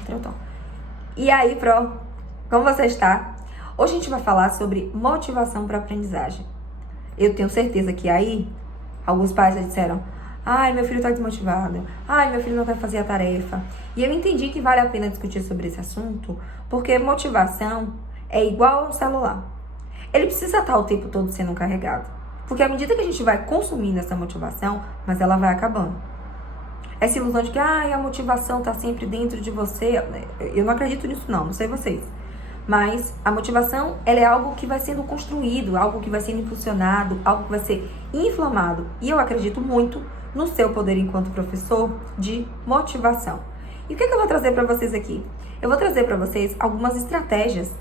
Trotão. E aí, Pro, como você está? Hoje a gente vai falar sobre motivação para aprendizagem. Eu tenho certeza que aí, alguns pais já disseram: ai, meu filho está desmotivado. Ai, meu filho não quer fazer a tarefa. E eu entendi que vale a pena discutir sobre esse assunto, porque motivação é igual a um celular. Ele precisa estar o tempo todo sendo carregado. Porque à medida que a gente vai consumindo essa motivação, mas ela vai acabando. Essa ilusão de que a motivação está sempre dentro de você, eu não acredito nisso não sei vocês. Mas a motivação, ela é algo que vai sendo construído, algo que vai sendo impulsionado, algo que vai ser inflamado. E eu acredito muito no seu poder enquanto professor de motivação. E o que eu vou trazer para vocês aqui? Eu vou trazer para vocês algumas estratégias,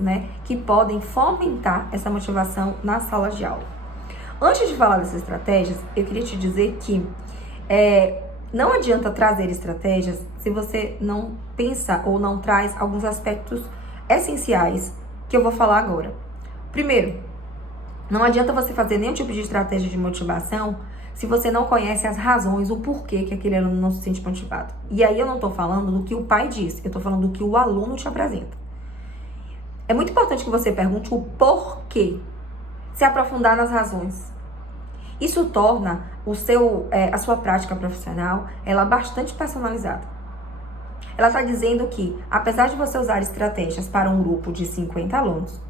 que podem fomentar essa motivação na sala de aula. Antes de falar dessas estratégias, eu queria te dizer que não adianta trazer estratégias se você não pensa ou não traz alguns aspectos essenciais que eu vou falar agora. Primeiro, não adianta você fazer nenhum tipo de estratégia de motivação se você não conhece as razões, o porquê que aquele aluno não se sente motivado. E aí eu não estou falando do que o pai diz, eu estou falando do que o aluno te apresenta. É muito importante que você pergunte o porquê, se aprofundar nas razões. Isso torna a sua prática profissional, ela bastante personalizada. Ela está dizendo que, apesar de você usar estratégias para um grupo de 50 alunos,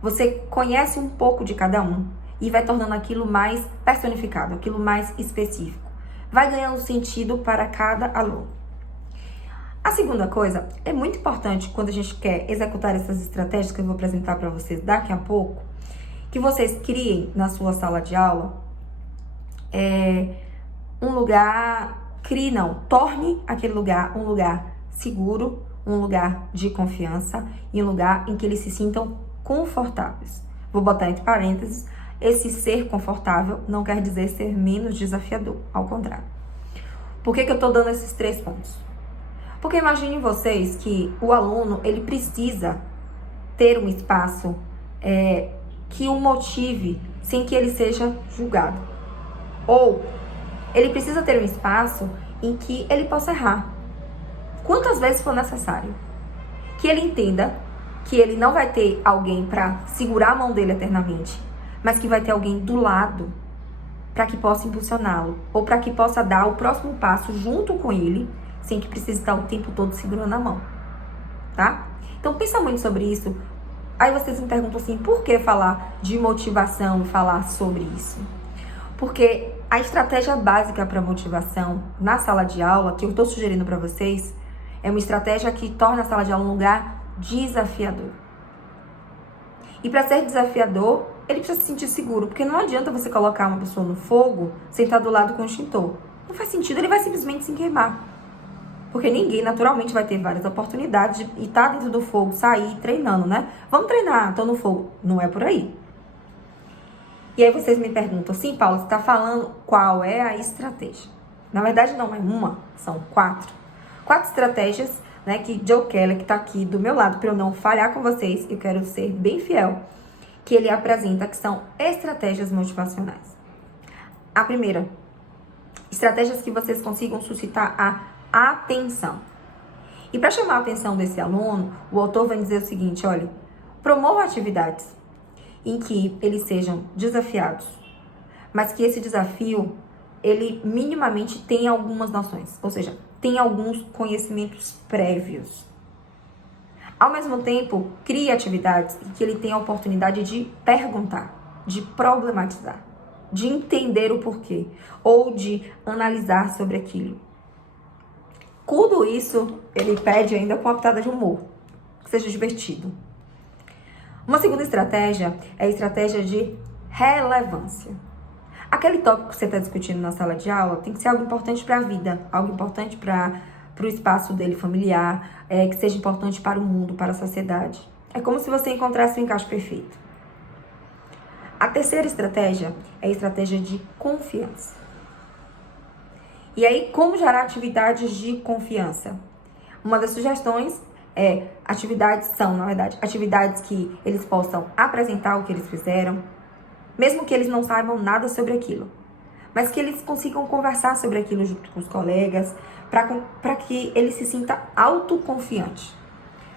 você conhece um pouco de cada um e vai tornando aquilo mais personificado, aquilo mais específico. Vai ganhando sentido para cada aluno. A segunda coisa, é muito importante quando a gente quer executar essas estratégias que eu vou apresentar para vocês daqui a pouco, que vocês criem na sua sala de aula torne aquele lugar um lugar seguro, um lugar de confiança e um lugar em que eles se sintam confortáveis. Vou botar entre parênteses, esse ser confortável não quer dizer ser menos desafiador, ao contrário. Por que eu tô dando esses 3 pontos? Porque imagine vocês que o aluno, ele precisa ter um espaço que o motive sem que ele seja julgado. Ou ele precisa ter um espaço em que ele possa errar, quantas vezes for necessário. Que ele entenda que ele não vai ter alguém para segurar a mão dele eternamente, mas que vai ter alguém do lado para que possa impulsioná-lo, ou para que possa dar o próximo passo junto com ele, sem que precise estar o tempo todo segurando a mão, tá? Então pensa muito sobre isso. Aí vocês me perguntam assim, por que falar de motivação e falar sobre isso? Porque a estratégia básica para motivação na sala de aula, que eu estou sugerindo para vocês, é uma estratégia que torna a sala de aula um lugar desafiador. E para ser desafiador, ele precisa se sentir seguro, porque não adianta você colocar uma pessoa no fogo sem estar do lado com o extintor. Não faz sentido, ele vai simplesmente se queimar. Porque ninguém naturalmente vai ter várias oportunidades de estar dentro do fogo, sair treinando, Vamos treinar, tô no fogo. Não é por aí. E aí vocês me perguntam, sim, Paula, você está falando qual é a estratégia? Na verdade, não é uma, são 4. 4 estratégias, que Joe Keller, que está aqui do meu lado, para eu não falhar com vocês, eu quero ser bem fiel, que ele apresenta, que são estratégias motivacionais. A primeira, estratégias que vocês consigam suscitar a atenção. E para chamar a atenção desse aluno, o autor vai dizer o seguinte, olha, promova atividades em que eles sejam desafiados, mas que esse desafio, ele minimamente tenha algumas noções, ou seja, tenha alguns conhecimentos prévios. Ao mesmo tempo, crie atividades em que ele tenha a oportunidade de perguntar, de problematizar, de entender o porquê, ou de analisar sobre aquilo. Tudo isso, ele pede ainda com uma pitada de humor, que seja divertido. Uma segunda estratégia é a estratégia de relevância. Aquele tópico que você está discutindo na sala de aula tem que ser algo importante para a vida, algo importante para o espaço dele familiar, que seja importante para o mundo, para a sociedade. É como se você encontrasse o encaixe perfeito. A terceira estratégia é a estratégia de confiança. E aí, como gerar atividades de confiança? Uma das sugestões atividades que eles possam apresentar o que eles fizeram, mesmo que eles não saibam nada sobre aquilo. mas que eles consigam conversar sobre aquilo junto com os colegas, para que ele se sinta autoconfiante,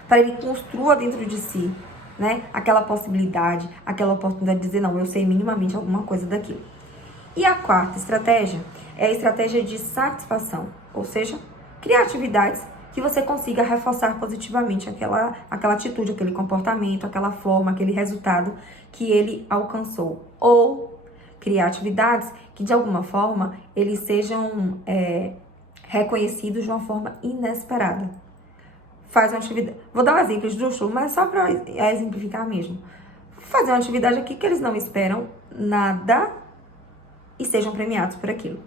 para ele construa dentro de si, né, aquela possibilidade, aquela oportunidade de dizer, não, eu sei minimamente alguma coisa daquilo. E a quarta estratégia é a estratégia de satisfação, ou seja, criar atividades que você consiga reforçar positivamente aquela atitude, aquele comportamento, aquela forma, aquele resultado que ele alcançou. Ou criar atividades que, de alguma forma, eles sejam reconhecidos de uma forma inesperada. Faz uma atividade... Vou dar um exemplo esdrúxulo, mas só para exemplificar mesmo. Fazer uma atividade aqui que eles não esperam nada e sejam premiados por aquilo.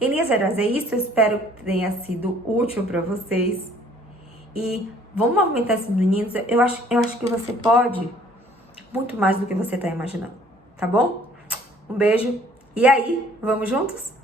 Em linhas gerais é isso, eu espero que tenha sido útil para vocês. E vamos movimentar esses meninos. Eu acho que você pode muito mais do que você está imaginando, tá bom? Um beijo. E aí, vamos juntos?